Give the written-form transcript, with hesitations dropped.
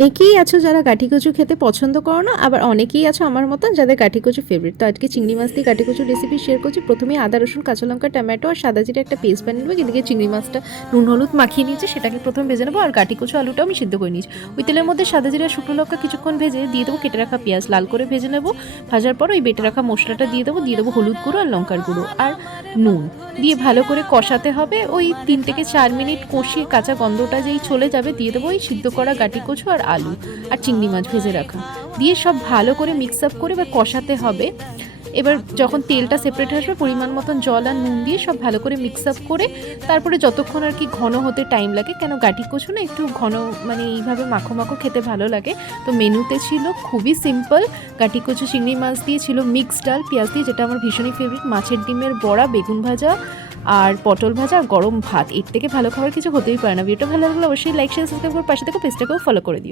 অনেকেই আছো যারা গাঠি কচু খেতে পছন্দ করো না, আবার অনেকেই আছো আমার মতন যাদের গাঠি কচু ফেভারিট। তো আজকে চিংড়ি মাছ দিয়ে গাঠি কচুর রেসিপি শেয়ার করছি। প্রথমে আদা রসুন কাঁচা লঙ্কা টমেটো আর সাদা জিরে একটা পেস্ট বানিয়ে নেবো। এদিকে চিংড়ি মাছটা নুন হলুদ মাখিয়ে নিয়েছি, সেটাকে প্রথমে ভেজে নেবো। আর গাঠি কচু আলুটাও আমি সিদ্ধ করে নিয়েছি। ওই তেলের মধ্যে সাদা জিরে শুকনো লঙ্কা কিছুক্ষণ ভেজে দিয়ে দেবো কেটে রাখা পেঁয়াজ, লাল করে ভেজে নেবো। ভাজার পর ওই বেটে রাখা মশলাটা দিয়ে দেবো হলুদ গুঁড়ো আর লঙ্কার গুঁড়ো আর নুন দিয়ে ভালো করে কষাতে হবে। ওই 3 থেকে 4 মিনিট কষিয়ে কাঁচা গন্ধটা যেই চলে যাবে দিয়ে দেবো ওই সিদ্ধ করা গাঠি কচু আর আলু আর চিংড়ি মাছ ভেজে রাখা দিয়ে সব ভালো করে মিক্স আপ করে এবার কষাতে হবে। এবার যখন তেলটা সেপারেট আসবে পরিমাণ মতন জল আর নুন দিয়ে সব ভালো করে মিক্স আপ করে তারপরে যতক্ষণ আর কি ঘন হতে টাইম লাগে, কেন গাঠি কচু না একটু ঘন মানে এইভাবে মাখো মাখো খেতে ভালো লাগে। তো মেনুতে ছিল খুবই সিম্পল, গাঠি কচু চিংড়ি মাছ দিয়ে ছিল মিক্স ডাল পেঁয়াজ দিয়ে, যেটা আমার ভীষণই ফেভারিট, মাছের ডিমের বড়া, বেগুন ভাজা আর পটল ভাজা আর গরম ভাত। এর থেকে ভালো খাবার কিছু হতেই পারে না। ভিডিওটা ভালো লাগলে অবশ্যই লাইক শেয়ার সাবস্ক্রাইব করে পাশে থেকে পেজটাকেও ফলো করে দিও।